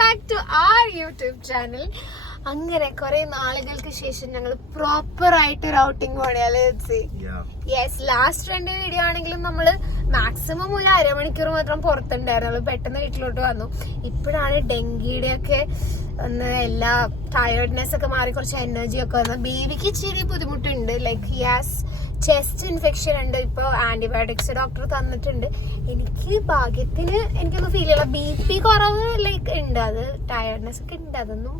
back to our YouTube channel. അങ്ങനെ കുറെ നാളുകൾക്ക് ശേഷം ഞങ്ങൾ പ്രോപ്പർ ആയിട്ട് ഒരു ഔട്ടിംഗ് പോണേ. യെസ്, ലാസ്റ്റ് 2 വീഡിയോ ആണെങ്കിലും നമ്മള് മാക്സിമം ഒരു അരമണിക്കൂർ മാത്രം പുറത്തുണ്ടായിരുന്നു. പെട്ടെന്ന് വീട്ടിലോട്ട് വന്നു. ഇപ്പോഴാണ് ഡെങ്കിയുടെ ഒക്കെ ഒന്ന് എല്ലാ ടയർഡ്നെസ് ഒക്കെ മാറി കുറച്ച് എനർജി ഒക്കെ വന്നു. ബേബിക്ക് ഇച്ചിരി ബുദ്ധിമുട്ടുണ്ട്. ലൈക്ക് യെസ്, ചെസ്റ്റ് ഇൻഫെക്ഷൻ ഉണ്ട്. ഇപ്പൊ ആന്റിബയോട്ടിക്സ് ഡോക്ടർ തന്നിട്ടുണ്ട്. എനിക്ക് ഭാഗ്യത്തിന് എനിക്കൊന്ന് ഫീൽ ചെയ്യണം. BP കുറവ് ലൈക്ക് ഉണ്ട്. അത് ടയർഡ്നെസ് ഒക്കെ ഉണ്ട്. അതൊന്നും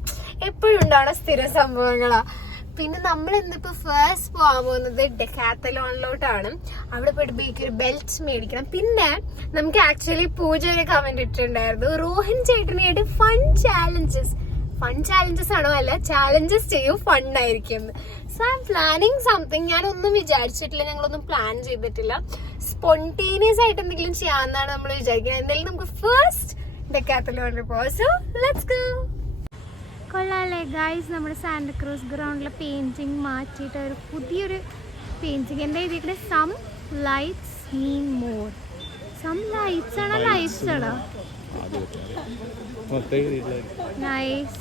എപ്പോഴും ഉണ്ടാവണ സ്ഥിര സംഭവങ്ങളാ. പിന്നെ നമ്മൾ ഇന്നിപ്പോ ഫസ്റ്റ് പോകാൻ പോകുന്നത് ഡെക്കാത്തലോണിലോട്ടാണ്. അവിടെ പോയിട്ട് ബേക്ക് ഒരു ബെൽറ്റ് മേടിക്കണം. പിന്നെ നമുക്ക് ആക്ച്വലി പൂജ ഒരു കമന്റ് ഇട്ടിട്ടുണ്ടായിരുന്നു, റോഹൻ ചേട്ടനായിട്ട് ഫൺ ചാലഞ്ചസ് ആണോ അല്ല ചാലഞ്ചസ് ചെയ്യും, ഫൺ ആയിരിക്കും. So I M planning something. ഞാനൊന്നും വിചാരിച്ചിട്ടില്ല, ഞങ്ങളൊന്നും പ്ലാൻ ചെയ്തിട്ടില്ല. സ്പോണ്ടേനിയസ് ആയിട്ട് എന്തെങ്കിലും ചെയ്യാമെന്നാണ് നമ്മൾ വിചാരിക്കുന്നത്. എന്തായാലും നമുക്ക് ഫസ്റ്റ് ഡെക്കാത്തലോണിൽ പോവാം. So let's go. കൊള്ളാല്ലേ ഗൈസ്, നമ്മുടെ സാന്റക്രൂസ് ഗ്രൗണ്ടിലെ പെയിന്റിങ് മാറ്റിയിട്ട് ഒരു പുതിയൊരു പെയിന്റിങ്. എന്താ എഴുതിയിട്ട് സം ലൈറ്റ്സ് മീൻ മോർ. സം ലൈറ്റ്സ് ആണോ ലൈറ്റ്സ് ആണോ? നൈസ്.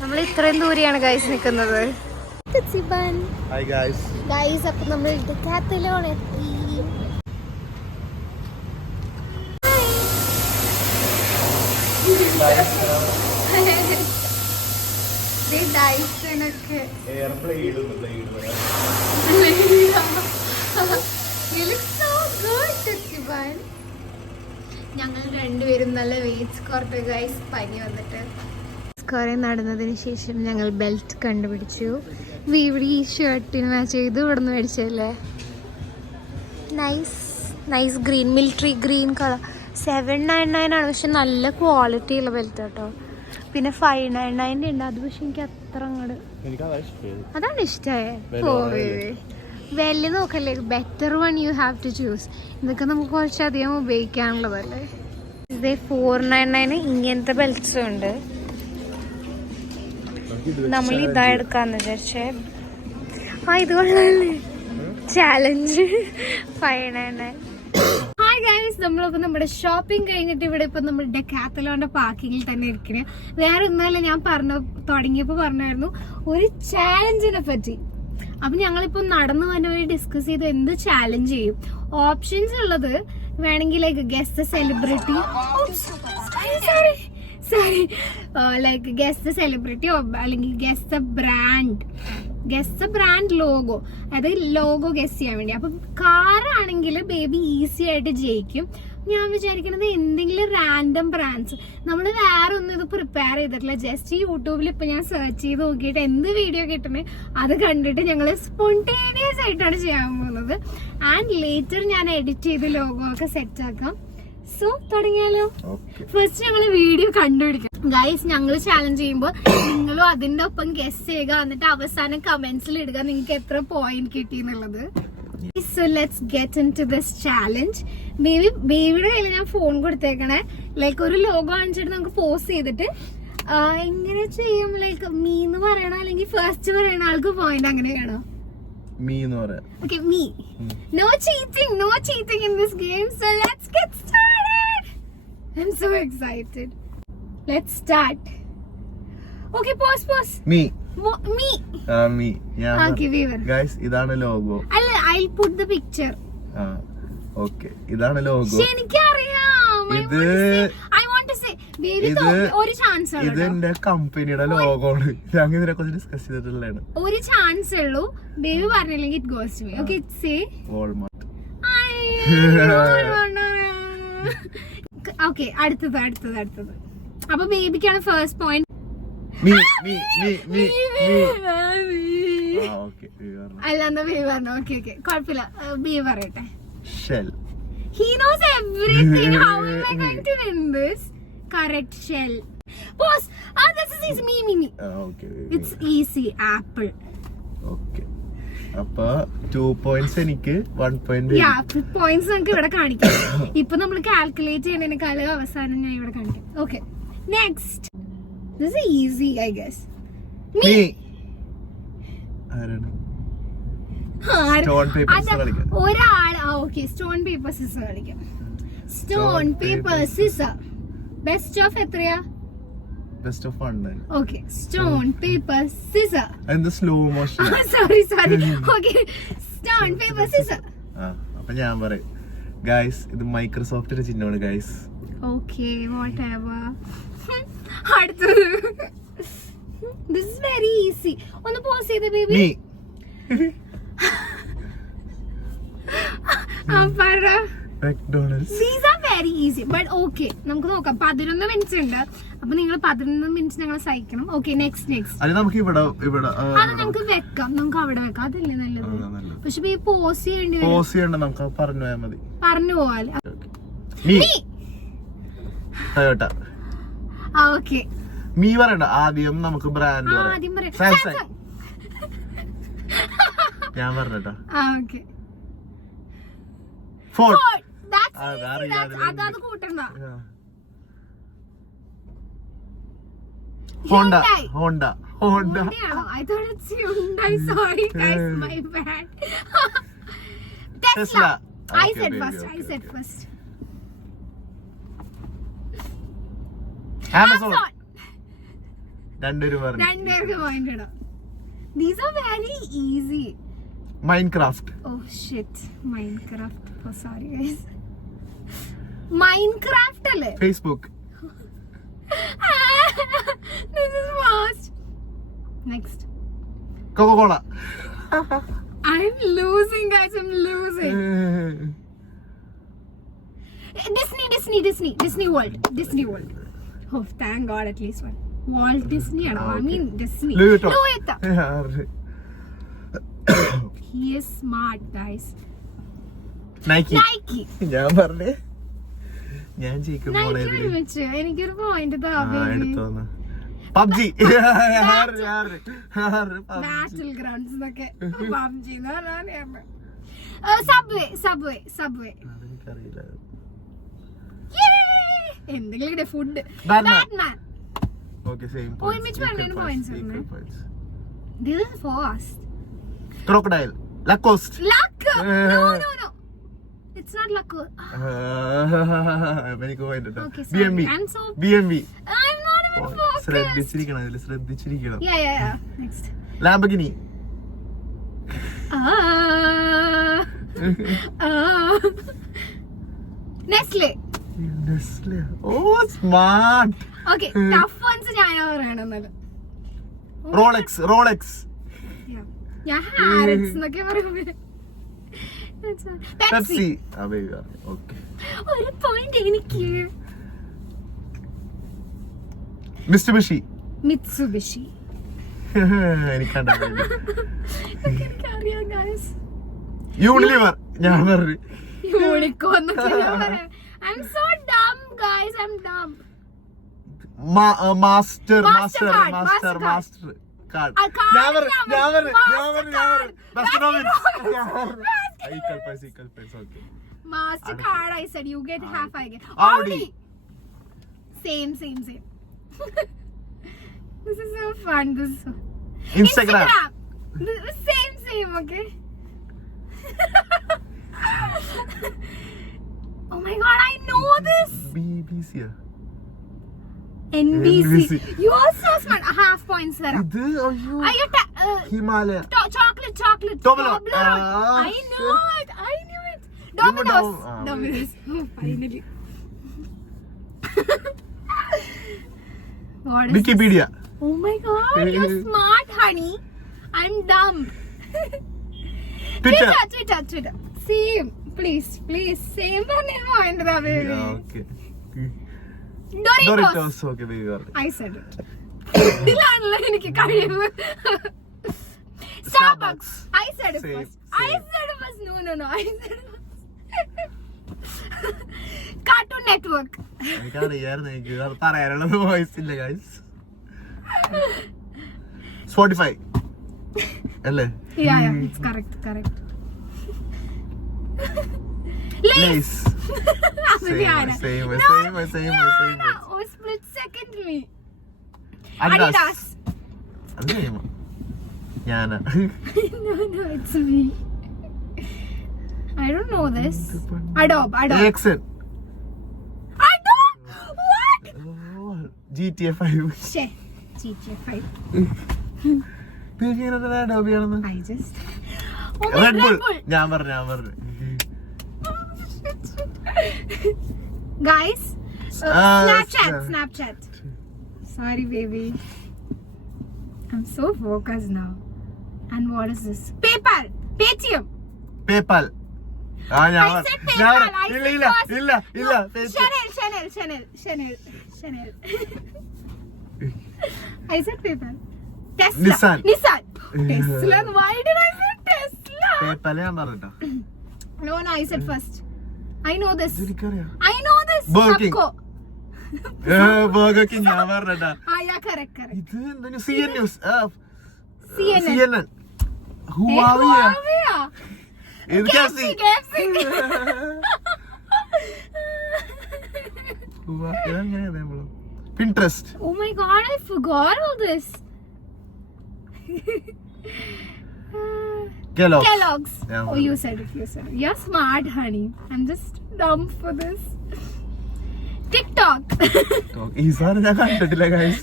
നമ്മൾ ഇത്രയും ദൂരെയാണ് ഗൈസ് നിൽക്കുന്നത്. ഗൈസ് അപ്പൊ നമ്മൾ ഡെക്കാത്തലോൺ എത്തി. ഞങ്ങൾ രണ്ടുപേരും നല്ല വെയിറ്റ് കുറട്ട് ഗൈസ്, പനി വന്നിട്ട്. കുറെ നടന്നതിന് ശേഷം ഞങ്ങൾ ബെൽറ്റ് കണ്ടുപിടിച്ചു. ഇവിടെ ഈ ഷർട്ടിന് മാച്ച് ചെയ്ത് ഇവിടെ നിന്ന് മേടിച്ചല്ലേ. Nice green, military green colour. 799 ആണ്, പക്ഷെ നല്ല ക്വാളിറ്റി ഉള്ള ബെൽറ്റ് കേട്ടോ. പിന്നെ 599 ഉണ്ട്, അത് പക്ഷെ എനിക്ക് അത്ര അങ്ങോട്ട് അതാണ് ഇഷ്ടമായേ. വില നോക്കല്ലേ, better one you have to choose. ഇതൊക്കെ നമുക്ക് കുറച്ചധികം ഉപയോഗിക്കാനുള്ളതല്ലേ. ഇതേ 499 ഇങ്ങനത്തെ ബെൽറ്റ്സും ഉണ്ട്. നമ്മൾ ഇതാ എടുക്കാന്ന് വിചാരിച്ചേ. ഇത് കൊള്ളാല്ലേ ചാലഞ്ച്. 599. ഹായ് ഗൈസ്, നമ്മളൊക്കെ നമ്മുടെ ഷോപ്പിംഗ് കഴിഞ്ഞിട്ട് ഇവിടെ ഇപ്പൊ നമ്മൾ ഡെക്കാത്തലോന്റെ പാർക്കിങ്ങിൽ തന്നെ ഇരിക്കണേ. വേറെ ഒന്നുമല്ല, ഞാൻ തുടങ്ങിയപ്പോ പറഞ്ഞായിരുന്നു ഒരു ചാലഞ്ചിനെ പറ്റി. അപ്പൊ ഞങ്ങളിപ്പോ നടന്നു വന്ന വഴി ഡിസ്കസ് ചെയ്തു എന്ത് ചാലഞ്ച് ചെയ്യും. ഓപ്ഷൻസ് ഉള്ളത് വേണമെങ്കിൽ like guess the celebrity, like guess the celebrity, അല്ലെങ്കിൽ ഗെസ് ദ ബ്രാൻഡ് ലോഗോ. അതായത് ലോഗോ ഗെസ് ചെയ്യാൻ വേണ്ടി. അപ്പൊ കാറാണെങ്കിൽ ബേബി ഈസി ആയിട്ട് ജയിക്കും. ഞാൻ വിചാരിക്കുന്നത് എന്തെങ്കിലും റാൻഡം ബ്രാൻഡ്സ്. നമ്മൾ വേറെ ഒന്നും ഇത് പ്രിപ്പയർ ചെയ്തിട്ടില്ല. ജസ്റ്റ് യൂട്യൂബിൽ ഇപ്പൊ ഞാൻ സെർച്ച് ചെയ്ത് നോക്കിയിട്ട് എന്ത് വീഡിയോ കിട്ടണേ അത് കണ്ടിട്ട് ഞങ്ങൾ സ്പോണ്ടേനിയസ് ആയിട്ടാണ് ചെയ്യാൻ പോകുന്നത്. ആൻഡ് ലേറ്റർ ഞാൻ എഡിറ്റ് ചെയ്ത് ലോഗോ ഒക്കെ സെറ്റ് ആക്കാം. സോ തുടങ്ങിയാലോ? ഫസ്റ്റ് ഞങ്ങൾ വീഡിയോ കണ്ടുപിടിക്കാം ഗൈസ്. ഞങ്ങൾ ചാലഞ്ച് ചെയ്യുമ്പോൾ നിങ്ങളും അതിന്റെ ഒപ്പം ഗെസ് ചെയ്യുക. എന്നിട്ട് അവസാനം കമന്റ്സിൽ ഇടുക നിങ്ങൾക്ക് എത്ര പോയിന്റ് കിട്ടി എന്നുള്ളത്. So let's get into this challenge. ബേബിയുടെ കയ്യിൽ ഞാൻ ഫോൺ കൊടുത്തേക്കണേ. ലൈക്ക് ഒരു ലോഗോ കാണിച്ചിട്ട് നമുക്ക് പോസ് ചെയ്തിട്ട് എങ്ങനെ ചെയ്യും? ലൈക്ക് മീ എന്ന് പറയണോ അല്ലെങ്കിൽ ഫസ്റ്റ് പറയണ ആൾക്ക് പോയിന്റ് അങ്ങനെ വേണോ? Me എന്ന് പറയാം. Okay, me. No cheating in this game. So let's get started. I'm so excited. Let's start. Okay, pause. Me. Me. Yeah. Okay, Viva. Guys, ഇതാണ് logo. I'll put the picture. Okay, ഇതാണ് logo. എനിക്കറിയാം. I want to say baby ഒരു chance ഉള്ളൂ. ഇത് എന്റെ കമ്പനിയുടെ logo ആണ്. ഞാൻ ഇതിനെ കുറിച്ച് ഡിസ്കസ് ചെയ്തിട്ടുള്ളതാണ്. ഒരു ചാൻസ് ഉള്ളൂ. ബേബി പറഞ്ഞില്ലെങ്കിൽ it goes to me. Okay, say Walmart. Okay, അടുത്തത്. അപ്പൊ ബേബിക്കാണ് ഫസ്റ്റ് പോയിന്റ്. അല്ലാന്ന ബേബി പറഞ്ഞു. ഓക്കെ കുഴപ്പമില്ല, ബേബി പറയട്ടെ. Shell. He knows everything. How am I going to win this? Correct, Shell. Pause. This is easy. Me. Okay. It's easy. Apple. Okay. അപ്പൊ 2 points എനിക്ക് 1 point. Points നമുക്ക് ഇവിടെ കാണിക്കാം. ഇപ്പൊ നമ്മൾ കാൽക്കുലേറ്റ് ചെയ്യുന്നതിനേക്കാളും അവസാനം ഞാൻ ഇവിടെ കാണിക്കാം. Okay, next. This is easy, I guess. Me. ആരാണ്? Stone paper scissors കളിക്കാം. ഒരാൾ. ഓക്കെ, സ്റ്റോൺ പേപ്പർ സിസർ കളിക്കാം. Stone paper scissor. Best of എത്രയാ? Best of 1. Okay, stone paper scissor. എന്ത് slow motion? Sorry okay, stone paper scissor. അപ്പൊ ഞാൻ പറയും guys, ഇത് മൈക്രോസോഫ്റ്റിന്റെ ചിഹ്നമാണ് ഗൈസ്. Okay, whatever. അടുത്തത്. This is very easy. ഒന്ന് പോസ് ചെയ്ത് baby. McDonald's. These are very easy, but okay. നമുക്ക് നോക്കാം. 11 മിനിറ്റ്സ് ഉണ്ട്. അപ്പൊ നിങ്ങൾ 11 മിനിറ്റ്സ് ഞങ്ങൾ സഹിക്കണം. Okay, next. അത് നമുക്ക് ഇവിടെ അത് നമുക്ക് വെക്കാം. നമുക്ക് അവിടെ വെക്കാം. അതല്ലേ നല്ലത്. പക്ഷെ ഈ പോസ് ചെയ്യേണ്ടി വരും. പോസ് ചെയ്യണ്ട, നമുക്ക് പറഞ്ഞു പോയാൽ മതി. പറഞ്ഞു പോവാല്. ടൊയോട്ട. ഓക്കെ, മീ പറയണ്ട, ആദ്യം നമുക്ക് ബ്രാൻഡ് ആദ്യം പറയാം. സാംസങ്. ഞാൻ പറഞ്ഞിട്ടാ. Okay, Ford. അത് കൂട്ടണ്ട. Honda. I thought it's Hyundai. Sorry guys, my bad. Tesla. I said first. Amazon. രണ്ടുപേരും പോയിന്റ് ഇടാം. These are very easy. Minecraft. Oh shit, Minecraft. Oh sorry guys. Minecraft അല്ലേ? Facebook. This is fast. Next. Coca-Cola. I'm losing guys, I'm losing. Disney World. Oh thank God, at least one. Walt Disney ആണ്. I mean Disney. Louis. He is smart guys. Nike. ഞാൻ പറഞ്ഞേ, ഞാൻ എനിക്കൊരു point PUBG. National grounds എന്നൊക്കെ. Subway. എന്തെങ്കിലും food. Batman. Okay, same points. ഒരുമിച്ച് പറഞ്ഞതിന് points ആണ്. This is fast. Crocodile. Lacoste. No. It's not Lacoste. എനിക്ക് point. Okay, sorry. BMW. I'm not even focused. ശ്രദ്ധിച്ചിരിക്കണം. Yeah. Next. Lamborghini. Nestle. Oh, smart. Okay, tough ones ഞാൻ പറയണമെന്നത്. Rolex. ഞാൻ ഹാരിസ് എന്നൊക്കെ പറയുന്നത്. Pepsi. Okay. ഒരു point എനിക്ക്. Mitsubishi. എനിക്കറിയാം guys. Unilever. ഞാൻ പറഞ്ഞു. യൂണിക്കോൺ എന്നൊക്കെ ഞാൻ പറയാം. I'm so dumb guys, I'm dumb. Master card. Equal points. Okay. Master card. I said you get half. I get Audi. Same. This is so fun. Instagram. Same. Okay. Oh my God, I know this. BBC. NBC. You are so smart. Half points, sir. Himalaya. Chocolate. Toblerone. I knew it. Domino's. Finally. What is Wikipedia. this? Oh my God, you're smart, honey. I'm dumb. Twitter. Same. Please. Same one in mind, Ravi. Okay. Doritos. Okay, baby. I said it. ഇതിലാണല്ലോ എനിക്ക് കഴിയുന്നത്. Starbucks. I said it first. No. I said it first. Cartoon Network. എനിക്കറിയായിരുന്നു, എനിക്ക് പറയാനുള്ള voice ഇല്ല guys. Spotify. അല്ലേ? Yeah, it's correct. Lays. Same. Oh, split second me. Adidas. ഞാനാ. No, it's me. I don't know this. Adobe. Accent. Adobe. What? GTA 5. ഷേ GTA 5. ഡോബിയാണെന്ന് I just Red Bull. ഞാൻ പറഞ്ഞു guys, Snapchat. Sorry baby, I'm so focused now. And what is this? Paytm. PayPal. I said PayPal. ഇല്ല Chanel. I said PayPal. Nissan. Tesla. Why did I say Tesla? PayPal ഞാൻ പറഞ്ഞിട്ടോ. No, I said first. I know this. Burger King. Sapco. Burger King ഞാൻ പറഞ്ഞിട്ടാ. Yeah, correct. ഇത് എന്താണ് CNN News? CNN. Huawei. ഇത് KFC. Pinterest. Oh my god, I forgot all this. Kellogg's. Yeah. Oh, you said it. You're smart, honey. I'm just dumb for this. TikTok. ഈ സാധനം ഞാൻ കണ്ടിട്ടില്ല guys.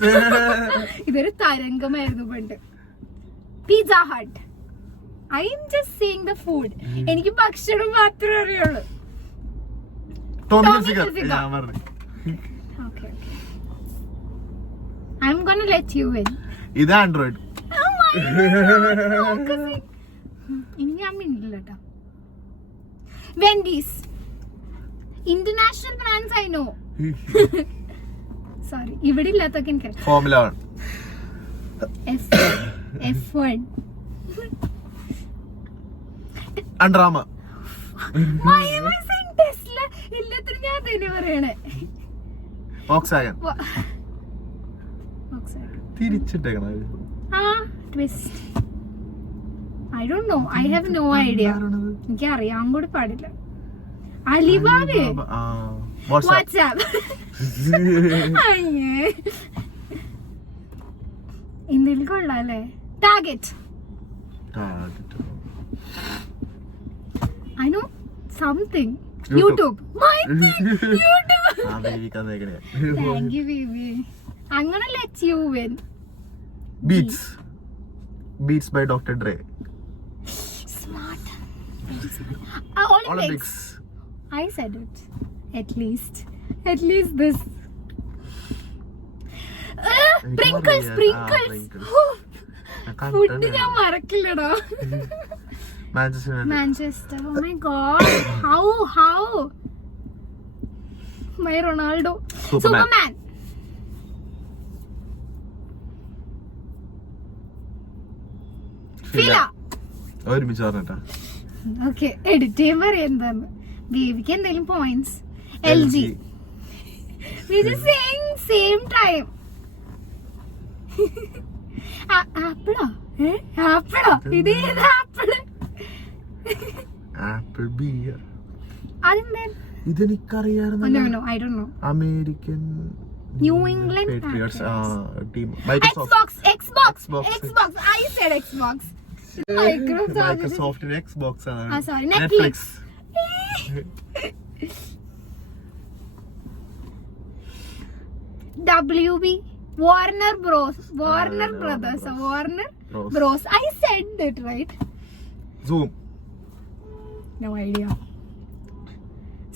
ഇതൊരു തരംഗമായിരുന്നു പണ്ട്. Pizza Hut. I am just saying the food. എനിക്ക് ഭക്ഷണം മാത്രമേ അറിയുള്ളൂ. Tommy Tommy Hilfiger. Hilfiger. ഞാൻ പറഞ്ഞു. Okay. I'm gonna let you win. ഇത് Android. Oh my god. ഇനി ഞാൻ മിണ്ടില്ല കേട്ടോ. Wendy's. International brands I know. Sorry. ഇവിടെ ഇല്ലാത്തൊക്കെ എനിക്കറിയാം. Formula 1. F1. Under Armour. Why am I saying Tesla? എല്ലാത്തിനും ഞാൻ തന്നെ പറയണേ. Volkswagen. Volkswagen. തിരിച്ചിട്ടേക്കണ Twist. I don't know. I have no idea. എനിക്ക് അറിയാൻ കൂടി പാടില്ല. Alibaba. WhatsApp. ഇന്ത്യയിൽ കൊള്ളാല്ലേ. Target. I know something. YouTube. My thing. YouTube. Thank you, baby. I'm gonna let you win. Beats by Dr. Dre. Smart. Olympics. I said it. At least this. Sprinkles. Food ഞാൻ മറക്കില്ലടാ. Manchester. Oh my god. How? My Ronaldo. Superman. Fila. ഒരുമിച്ച് പറഞ്ഞിട്ടാ. Okay. Edit ചെയ്യാൻ പറയാം എന്താന്ന്. ബേബിക്ക് എന്തെങ്കിലും points. LG. We just saying same time. ആപ്പിളോ? ആപ്പിളോ? ഇത് ഏത് ആപ്പിള്? Apple beer. അതെന്താ? ഇതെനിക്കറിയാറുണ്ട്. No, I don't know. American New England Patriots team. Xbox. I said Xbox. Microsoft Xbox ആണ്. Sorry, Netflix. WB. Warner Bros. Warner Brothers. Warner Bros. I said it right. Zoom. No idea.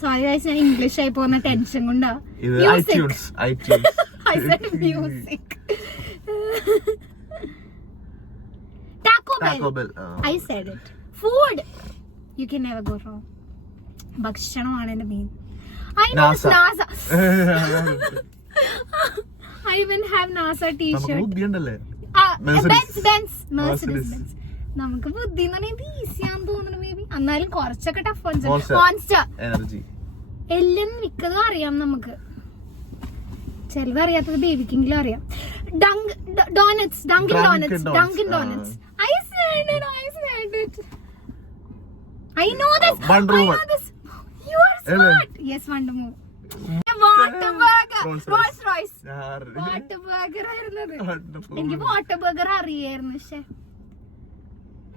Sorry guys, ഞാൻ English ആയി പോകുന്ന tension കൊണ്ടാ. iTunes. I said music. Taco Bell. I said it. Food. You can never go wrong. ഭക്ഷണമാണ് എന്റെ main. I know NASA. I even have NASA t-shirt. Mercedes-Benz. നമുക്ക് ബുദ്ധി എന്ന് പറഞ്ഞാൽ ഈസിയാന്ന് തോന്നുന്നു മേബി. എന്നാലും കുറച്ചൊക്കെ ടഫ്. Monster. Energy. എല്ലാം മിക്കതും അറിയാം നമുക്ക്. ചിലത് അറിയാത്തത് ബേബിക്കെങ്കിലും അറിയാം. Dunkin' Donuts. I said it. I know this. You are smart. Yes, Wonder Move. Whataburger. Rolls-Royce. Whataburger ആയിരുന്നത്. എനിക്ക് Whataburger അറിയായിരുന്നു. പക്ഷെ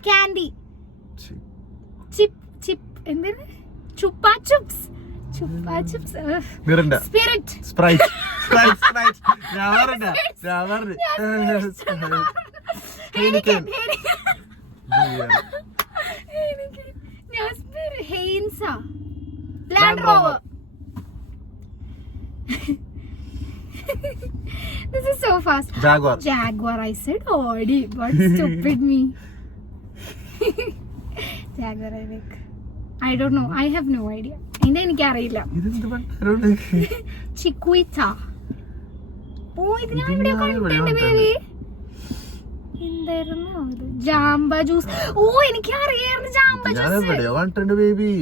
candy. Chip. എന്താണ്? Chupa Chups. Mirinda. Sprite. Heineken ഹെയ്ൻസാ Land Rover. This is so fast. Jaguar. I said Audi. What stupid me. Jaguar I think. I don't know. I have no idea. ഇതിന്റെ എനിക്ക് അറിയില്ല. ചിക്വിറ്റ. ഓ ഇത് ഞാൻ ഇവിടെ കണ്ടിട്ടുണ്ട് ബേബി. എന്തായിരുന്നു അത്? ജാംബ ജ്യൂസ്. ഓ എനിക്ക് അറിയായിരുന്നു ജാംബ ജ്യൂസ്. ഞാൻ കണ്ടിട്ടുണ്ട് ബേബി.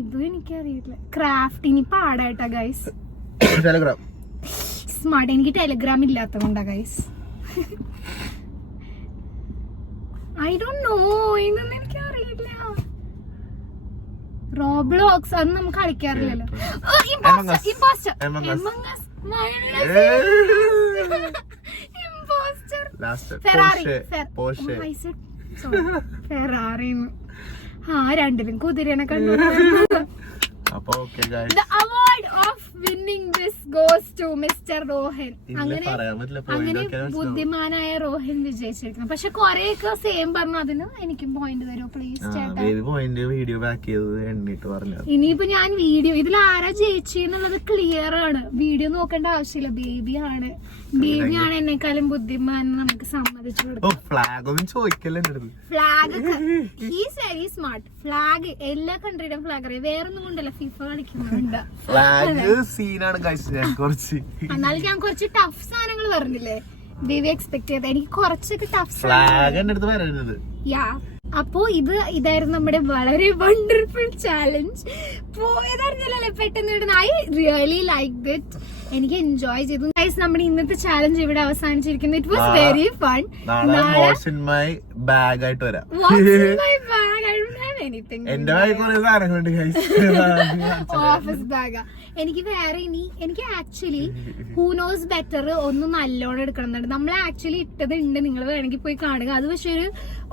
ഇതും എനിക്കറിയില്ല. ക്രാഫ്റ്റ് ഇനി പാടായിട്ടാ ഗൈസ്. Telegram smart. എനിക്ക് ടെലഗ്രാം ഇല്ലാത്തതുകൊണ്ടാ ഗൈസ്. I don't know. ഇതൊന്നും എനിക്ക് അറിയില്ല. റോബ്ലോക്സ് അത് നമുക്ക് കളിക്കാറില്ലല്ലോ. ഫെറാറി. ആ രണ്ടിലും കുതിരനെ കണ്ടു. The award of winning this goes to Mr. Rohan. അങ്ങനെ ബുദ്ധിമാനായ റോഹൻ വിജയിച്ചിരിക്കണം. പക്ഷെ കൊറേയൊക്കെ സെയിം പറഞ്ഞു. അതിന് എനിക്കും പോയിന്റ് തരുമോ പ്ലീസ് ചേട്ടാ? ഇനിയിപ്പോ ഞാൻ വീഡിയോ ഇതിൽ ആരാ ജയിച്ചെന്നുള്ളത് ക്ലിയർ ആണ്. വീഡിയോ നോക്കേണ്ട ആവശ്യമില്ല. ബേബിയാണ് എന്നെക്കാളും ബുദ്ധിമാൻ നമുക്ക് സമ്മതിച്ചു കൊടുക്കും. Flag he's very smart. Flag എല്ലാ കൺട്രിയുടെയും ഫ്ലാഗ് അറിയാം. വേറൊന്നും കൊണ്ടല്ല ഫിഫ കളിക്കുന്നുണ്ട്. എന്നാലും ഞാൻ കുറച്ച് ടഫ് സാധനങ്ങൾ പറഞ്ഞില്ലേ ബേബി എക്സ്പെക്ട് ചെയ്ത. എനിക്ക് കുറച്ചൊക്കെ ടഫ് യാ. അപ്പോ ഇതായിരുന്നു നമ്മുടെ വളരെ വണ്ടർഫുൾ ചാലഞ്ച്. പോയതറിഞ്ഞല്ലേ പെട്ടെന്ന് ഇടുന്ന. I really liked it. എനിക്ക് എൻജോയ് ചെയ്തു ഗൈസ്. നമ്മുടെ ഇന്നത്തെ ചാലഞ്ച് ഇവിടെ അവസാനിച്ചിരിക്കുന്നു. It was very fun. Office ബാഗാ എനിക്ക്. വേറെ എനിക്ക് ആക്ച്വലി ഹൂ നോസ് ബെറ്റർ ഒന്ന് നല്ലോണം എടുക്കണം. നമ്മൾ ആക്ച്വലി ഇട്ടതുണ്ട്. നിങ്ങൾ വേണമെങ്കിൽ പോയി കാണുക. അത് പക്ഷെ ഒരു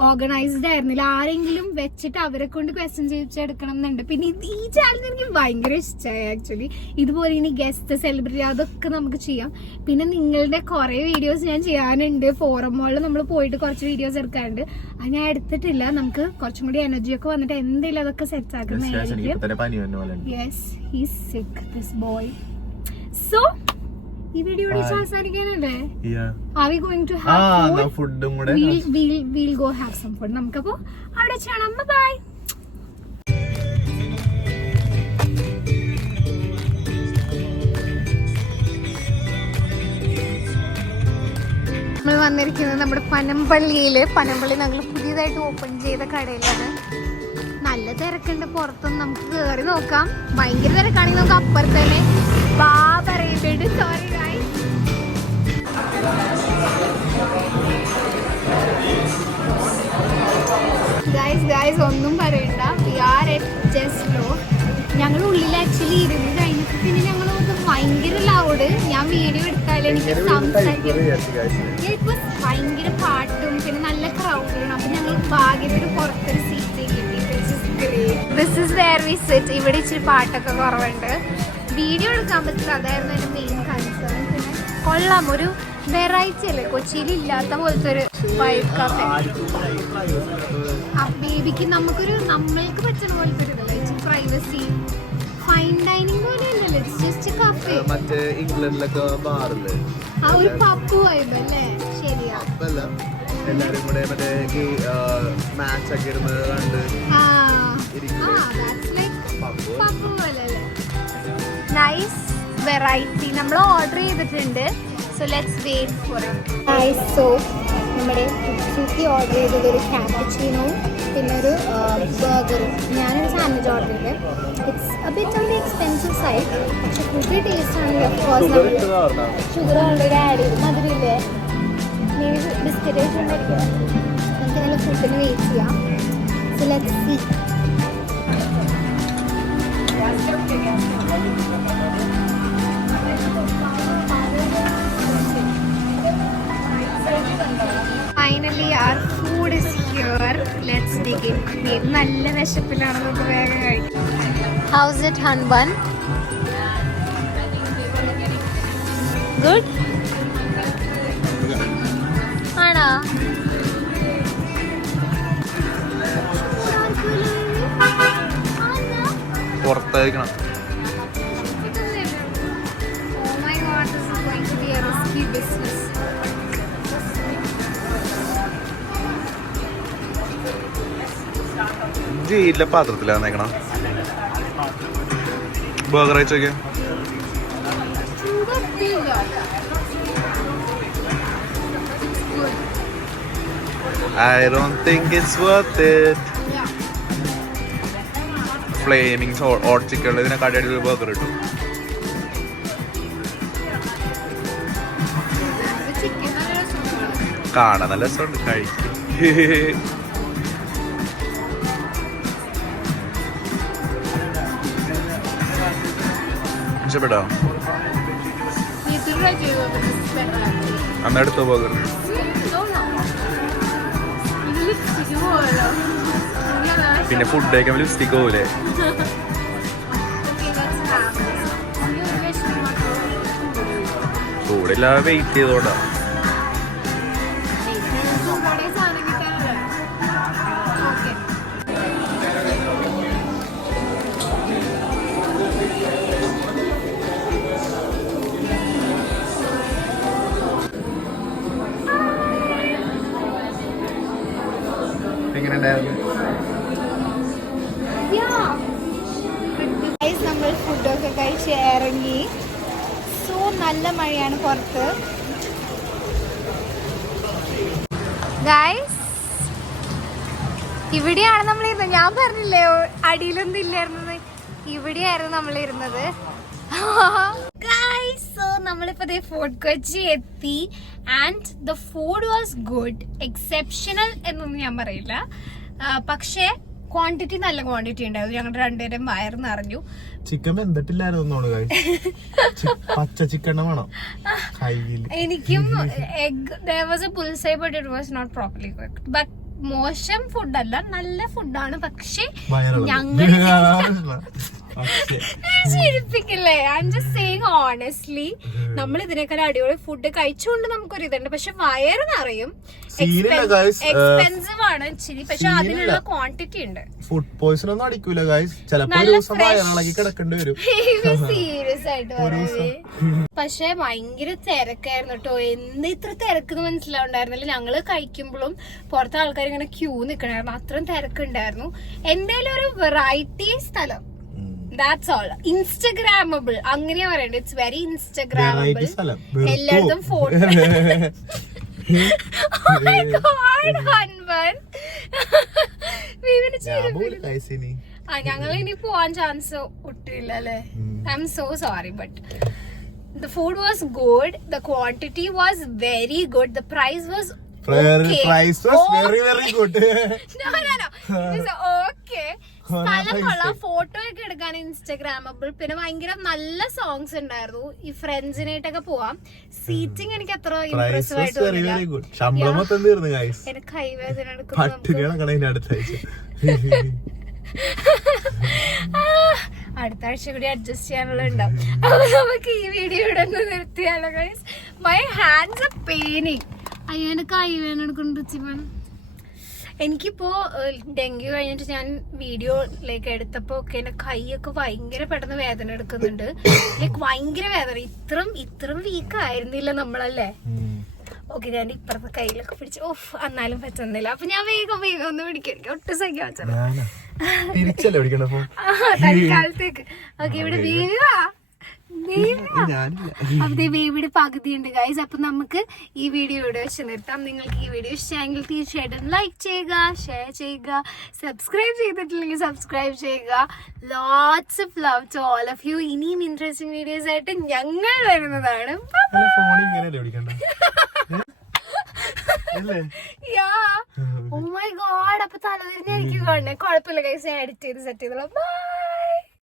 ഓർഗനൈസ്ഡ് ആയിരുന്നില്ല. ആരെങ്കിലും വെച്ചിട്ട് അവരെ കൊണ്ട് ക്വസ്റ്റ്യൻ ചോദിച്ചെടുക്കണം എന്നുണ്ട്. പിന്നെ ഈ ചാലഞ്ച് എനിക്ക് ഭയങ്കര ഇഷ്ടമായി ആക്ച്വലി. ഇതുപോലെ ഇനി ഗസ്റ്റ് സെലിബ്രിറ്റി അതൊക്കെ നമുക്ക് ചെയ്യാം. പിന്നെ നിങ്ങളുടെ കുറെ വീഡിയോസ് ഞാൻ ചെയ്യാനുണ്ട്. ഫോറം മോളിൽ നമ്മൾ പോയിട്ട് കുറച്ച് വീഡിയോസ് എടുക്കാറുണ്ട്. അത് ഞാൻ എടുത്തിട്ടില്ല. നമുക്ക് കുറച്ചും കൂടി എനർജി ഒക്കെ വന്നിട്ട് എന്തെങ്കിലും അതൊക്കെ സെറ്റ് ആക്കുന്നതായിരിക്കും. യെസ് ഹീസ് സിക്ക് ദിസ് ബോയ്. സോ ഈ video അവസാനിക്കാനല്ലേ? Are we going to have food? We'll go have some food. നമുക്കപ്പോ അവിടെ ചെയ്യണം. ബൈ. നമ്മൾ വന്നിരിക്കുന്നത് നമ്മുടെ പനമ്പള്ളി ഞങ്ങൾ പുതിയതായിട്ട് ഓപ്പൺ ചെയ്ത കടയിലാണ്. നല്ല തിരക്കുണ്ട്. പുറത്തൊന്നും നമുക്ക് കയറി നോക്കാം. ഭയങ്കര തിരക്കാണെങ്കിൽ നമുക്ക് അപ്പുറത്ത് തന്നെ പറയുന്നുണ്ട്. സോറി ഗൈസ് ഒന്നും പറയണ്ട. We are at just flow. ഞങ്ങൾ ഉള്ളിൽ ആക്ച്വലി ഇരുന്ന് കഴിഞ്ഞിട്ട് പിന്നെ ഞങ്ങൾ ഭയങ്കര ലൗഡ്. ഞാൻ വീഡിയോ എടുത്താലും എനിക്ക് സംസാരിക്കും. ഭയങ്കര പാട്ടും പിന്നെ നല്ല ക്രൗഡാണ്. അപ്പൊ ഞങ്ങൾ ഭാഗ്യത്തിന് പുറത്തൊരു സീറ്റ് കിട്ടി. This is where we sit. ഇവിടെ ഇച്ചിരി പാട്ടൊക്കെ കുറവുണ്ട്. വീഡിയോ എടുക്കാൻ പറ്റില്ല. അതായിരുന്നു എൻ്റെ മെയിൻ കൺസേൺ. പിന്നെ കൊള്ളാം. ഒരു വെറൈറ്റി അല്ലേ കൊച്ചിയിൽ ഇല്ലാത്ത പോലത്തെ ഒരു വൈബ് കഫേ. ആ ബേബിക്ക് നമ്മൾക്ക് പറ്റുന്ന പോലത്തെ ഒരു ഇതല്ല. ഇച്ചിരി പ്രൈവസി. ഫൈൻ ഡൈനിങ് പോലെ അല്ലല്ലോ. It's just cafe. ആ ഒരു പപ്പു വൈബ് അല്ലേ? ശരിയാ. എല്ലാരും കൂടെ മാച്ച് ഒക്കെ പപ്പു പോലെ അല്ലേ? Nice variety. നമ്മൾ ഓർഡർ ചെയ്തിട്ടുണ്ട്. So let's wait for it. Nice. So നമ്മുടെ സൂക്കി ഓർഡർ ചെയ്തത് ഒരു ക്യാപ്പച്ചിനോ പിന്നെ ഒരു ബർഗറും. ഞാനൊരു സാൻഡ്വിച്ച് ഓർഡർ ചെയ്തത്. It's a bit on the expensive side. പക്ഷെ ഫുഡ് ടേസ്റ്റ് ആണെങ്കിൽ ഓഫ്കോഴ്സ് ഷുഗർ ഓൾറെഡി ആഡ് ചെയ്തു. മധുരമില്ലേ? മേബി ബിസ്ക്കറ്റ് ആയിട്ടുണ്ടായിരിക്കും. നമുക്ക് നല്ല ഫുഡിന് വെയിറ്റ് ചെയ്യാം. So let's see. Finally our food is here. Let's dig in. നല്ല വിശപ്പിലാണ്. നമുക്ക് വേഗം കഴിക്കാം. How's it, Hanban? ഗുഡ് ആണോ? പുറത്തായിരിക്കണം. ജയിലിലെ പാത്രത്തിലാണ് വന്നേക്കണം. ബർഗർ കഴിച്ചോക്കെ. I don't think it's worth it. Flaming hot chicken ഇതിനെക്കാട്ടി അടിപൊളി ബർഗർ കിട്ടും. കാണാൻ നല്ല രസമുണ്ട്, കഴിക്കും. ഇഷ്ടപ്പെട്ടോ? അന്നെടുത്തോ ബർഗർ? പിന്നെ ഫുഡ് കഴിക്കാൻ ലിപ്സ്റ്റിക് പോകൂലേ? ചൂടില്ല, വെയിറ്റ് ചെയ്തോണ്ടാ. എങ്ങനെ ഉണ്ടായിരുന്നു? നമ്മൾ ഫുഡൊക്കെ കഴിച്ച് ഇറങ്ങി. സോ നല്ല മഴയാണ് പുറത്ത്. ഗൈസ്, ഇവിടെയാണ് നമ്മളിരുന്നത്. ഞാൻ പറഞ്ഞില്ലേ അടിയിലൊന്നും ഇല്ലായിരുന്നത്, ഇവിടെയായിരുന്നു നമ്മളിരുന്നത്. ഗൈസ്, സോ നമ്മളിപ്പോ ഫോർട്ട് കൊച്ചി എത്തി. And the food was good. Exceptional എന്നൊന്നും ഞാൻ പറയില്ല, പക്ഷേ ക്വാണ്ടിറ്റി നല്ല ക്വാണ്ടിറ്റി ഉണ്ടായിരുന്നു. ഞങ്ങളുടെ രണ്ടുപേരും വയറ് നിറഞ്ഞു. ചിക്കൻ വെന്തിട്ടില്ലായിരുന്നു. പച്ച ചിക്കൻ വേണം. എനിക്കും egg there was a bullseye but it was not properly cooked. But മോശം ഫുഡല്ല, നല്ല ഫുഡാണ്. പക്ഷേ ഞങ്ങൾ ചിരിപ്പിക്കില്ലേ? I am just saying honestly, നമ്മൾ ഇതിനേക്കാൾ അടിപൊളി ഫുഡ് കഴിച്ചുകൊണ്ട് നമുക്കൊരു ഇതുണ്ട്. പക്ഷെ വയറ് നിറയും. എക്സ്പെൻസീവ് ആണ് ഇച്ചിരി, പക്ഷെ അതിനുള്ള ക്വാണ്ടിറ്റി ഉണ്ട്. ഫുഡ് പോയിസൺ ഒന്നും അടിക്കൂല ഗൈസ്. ചിലപ്പോൾ ഒരു ദിവസം വയറിളകി കിടക്കേണ്ടി വരും. സീരിയസ് ആയിട്ട്. പക്ഷെ ഭയങ്കര തിരക്കായിരുന്നു കേട്ടോ. എന്ത് ഇത്ര തിരക്കെന്ന് മനസ്സിലാവുണ്ടായിരുന്നില്ല. ഞങ്ങള് കഴിക്കുമ്പോഴും പുറത്തെ ആൾക്കാർ ഇങ്ങനെ ക്യൂ നിക്കണായിരുന്നു. അത്രയും തിരക്കുണ്ടായിരുന്നു. എന്തായാലും ഒരു വെറൈറ്റി സ്ഥലം. That's all. Instagrammable. അങ്ങനെയാ പറയണ്ടേ. It's very Instagrammable. എല്ലായിടത്തും photo. Oh my God, Hanvan. ഞങ്ങൾ ഇനി പോവാൻ ചാൻസ് ഒട്ടില്ല അല്ലേ? I M so sorry, but the food was good. The quantity was very good. The price was okay. Price was very good. No. It is okay. സ്ഥലം കൊള്ളാം. Photo ഒക്കെ എടുക്കാൻ ഇൻസ്റ്റഗ്രാമബിൾ. പിന്നെ ഭയങ്കര നല്ല സോങ്സ് ഉണ്ടായിരുന്നു. ഈ ഫ്രണ്ട്സിനായിട്ടൊക്കെ പോവാം. സീറ്റിംഗ് എനിക്ക് അത്ര ഇംപ്രസീവ് ആയിട്ട് തോന്നില്ല. എനിക്ക് കൈവേദന അടുത്ത ആഴ്ച കൂടി അഡ്ജസ്റ്റ് ചെയ്യാനുള്ള ഉണ്ടാവും. അപ്പൊ നമുക്ക് ഈ വീഡിയോ ഇവിടെ നിർത്തിയാലോ guys? My hands are paining. അയ്യോ, എനിക്ക് കൈവേദന എടുക്കുന്നു. എനിക്കിപ്പോ ഡെങ്കി കഴിഞ്ഞിട്ട് ഞാൻ വീഡിയോ ലൈക്ക് എടുത്തപ്പോ ഒക്കെ എന്റെ കൈയൊക്കെ ഭയങ്കര പെട്ടെന്ന് വേദന എടുക്കുന്നുണ്ട്. ലൈക്ക് ഭയങ്കര വേദന. ഇത്രയും വീക്ക് ആയിരുന്നില്ല നമ്മളല്ലേ? ഓക്കെ, ഞാൻ ഇപ്പുറത്തെ കയ്യിലൊക്കെ പിടിച്ചു. ഓഫ്, എന്നാലും പറ്റുന്നില്ല. അപ്പൊ ഞാൻ വേഗം ഒന്ന് പിടിക്കും. എനിക്ക് ഒട്ടും സഹിക്കാൻ തൽക്കാലത്തേക്ക്. ഓക്കെ, ഇവിടെ വീഴുക. ബേബിയുടെ പകുതി ഉണ്ട് ഗൈസ്. അപ്പൊ നമുക്ക് ഈ വീഡിയോ ഇവിടെ വെച്ച് നിർത്താം. നിങ്ങൾക്ക് ഈ വീഡിയോ ഇഷ്ടമെങ്കിൽ തീർച്ചയായിട്ടും ലൈക്ക് ചെയ്യുക, ഷെയർ ചെയ്യുക, സബ്സ്ക്രൈബ് ചെയ്തിട്ടില്ലെങ്കിൽ സബ്സ്ക്രൈബ് ചെയ്യുക. Lots of love to all of you. ഇനിയും ഇൻട്രസ്റ്റിംഗ് വീഡിയോസ് ആയിട്ട് ഞങ്ങൾ വരുന്നതാണ്. ഓ മൈ ഗോഡ്, അപ്പൊ തലതിരിഞ്ഞായിരിക്കും കാണണേ. കുഴപ്പമില്ല ഗൈസ്, ഞാൻ എഡിറ്റ് ചെയ്ത് സെറ്റ് ചെയ്തോളാം. ബൈ.